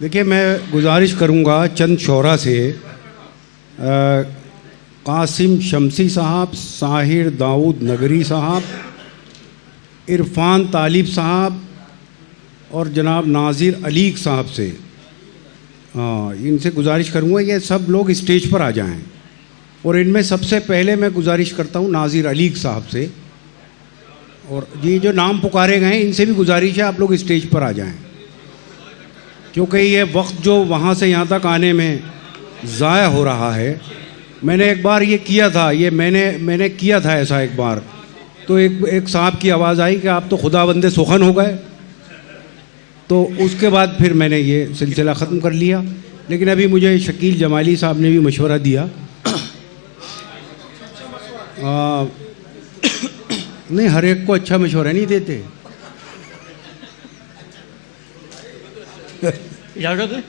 देखिए, मैं गुजारिश करूंगा चंद शोरा से, कासिम शमसी साहब, साहिर दाऊद नगरी साहब, इरफान तालिब साहब और जनाब नाजिर अलीक साहब से, इनसे गुजारिश करूंगा ये सब लोग स्टेज पर आ जाएं। और इनमें सबसे पहले मैं गुजारिश करता हूं नाजिर अलीक साहब से, और ये जो नाम पुकारे गए हैं इनसे भी गुजारिश है आप लोग स्टेज पर आ जाएं, क्योंकि ये वक्त जो वहाँ से यहाँ तक आने में ज़ाया हो रहा है। मैंने एक बार ये किया था, ये मैंने किया था ऐसा एक बार, तो एक साहब की आवाज़ आई कि आप तो खुदाबंदे सुखन हो गए, तो उसके बाद फिर मैंने ये सिलसिला ख़त्म कर लिया। लेकिन अभी मुझे शकील जमाली साहब ने भी मशवरा दिया, नहीं हर एक को अच्छा मशवरा नहीं देते। इजाज़त है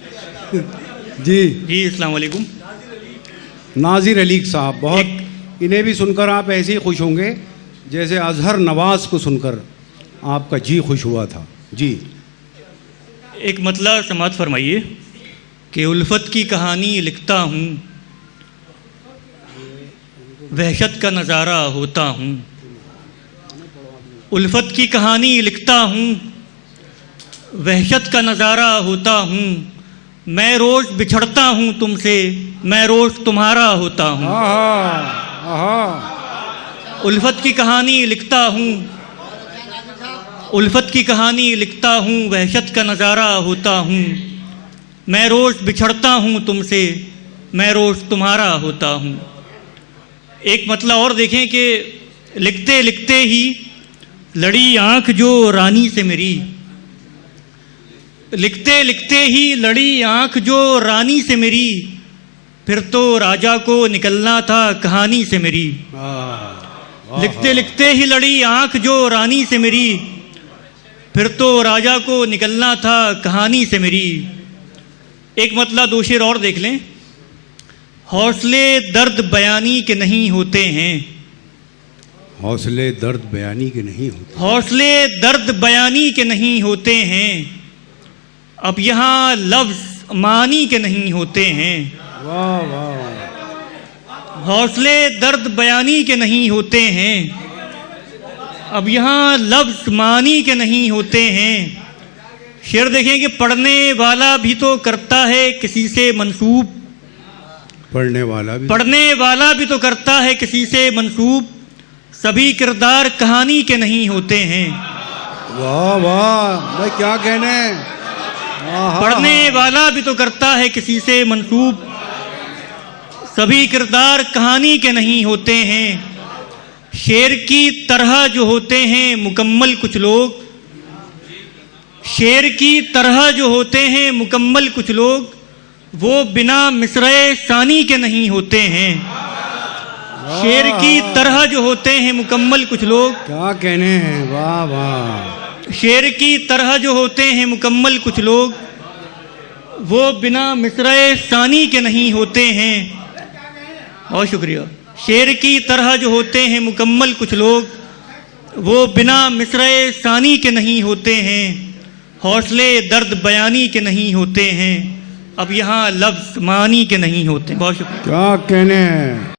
जी अस्सलाम वालेकुम। नाजिर अलीक साहब, बहुत इन्हें भी सुनकर आप ऐसे ही खुश होंगे जैसे अजहर नवाज को सुनकर आपका जी खुश हुआ था। जी, एक मतला समात फरमाइए कि उल्फत की कहानी लिखता हूँ, वहशत का नज़ारा होता हूँ। उल्फत की कहानी लिखता हूँ, वहशत का नज़ारा होता हूँ। मैं रोज़ बिछड़ता हूँ तुमसे, मैं रोज़ तुम्हारा होता हूँ। उल्फत की कहानी लिखता हूँ, उल्फत की कहानी लिखता हूँ, वहशत का नज़ारा होता हूँ। मैं रोज़ बिछड़ता हूँ तुमसे, मैं रोज़ तुम्हारा होता हूँ। एक मतलब और देखें कि लिखते लिखते ही लड़ी आँख जो रानी से मेरी, लिखते लिखते ही लड़ी आँख जो रानी से मेरी, फिर तो राजा को निकलना था कहानी से मेरी। लिखते लिखते ही लड़ी आँख जो रानी से मेरी, फिर तो राजा को निकलना था कहानी से मेरी। एक मतलब दो शेर और देख लें। हौसले दर्द बयानी के नहीं होते हैं, हौसले दर्द बयानी के नहीं होते, हौसले दर्द बयानी के नहीं होते हैं। अब यहाँ लफ्ज़ मानी के नहीं होते हैं। वाह वाह। हौसले दर्द बयानी के नहीं होते हैं, अब यहाँ लफ्ज़ मानी के नहीं होते हैं। शेर देखें कि पढ़ने वाला भी तो करता है किसी से मंसूब, पढ़ने वाला भी तो करता है किसी से मंसूब। सभी किरदार कहानी के नहीं होते हैं। वाह वाह, भाई क्या कहने। पढ़ने वाला भी तो करता है किसी से मंसूब, सभी किरदार कहानी के नहीं होते हैं। शेर की तरह जो होते हैं मुकम्मल कुछ लोग, शेर की तरह जो होते हैं मुकम्मल कुछ लोग, वो बिना मिसरे सानी के नहीं होते हैं। शेर की तरह जो होते हैं मुकम्मल कुछ लोग, क्या कहने हैं। वाह वाह। शेर की तरह जो होते हैं मुकम्मल कुछ लोग, वो बिना मिसरे सानी के नहीं होते हैं। बहुत शुक्रिया। शेर की तरह जो होते हैं मुकम्मल कुछ लोग, वो बिना मिसरे सानी के नहीं होते हैं। हौसले दर्द बयानी के नहीं होते हैं, अब यहाँ लफ्ज़ मानी के नहीं होते। बहुत शुक्रिया। क्या कहने हैं।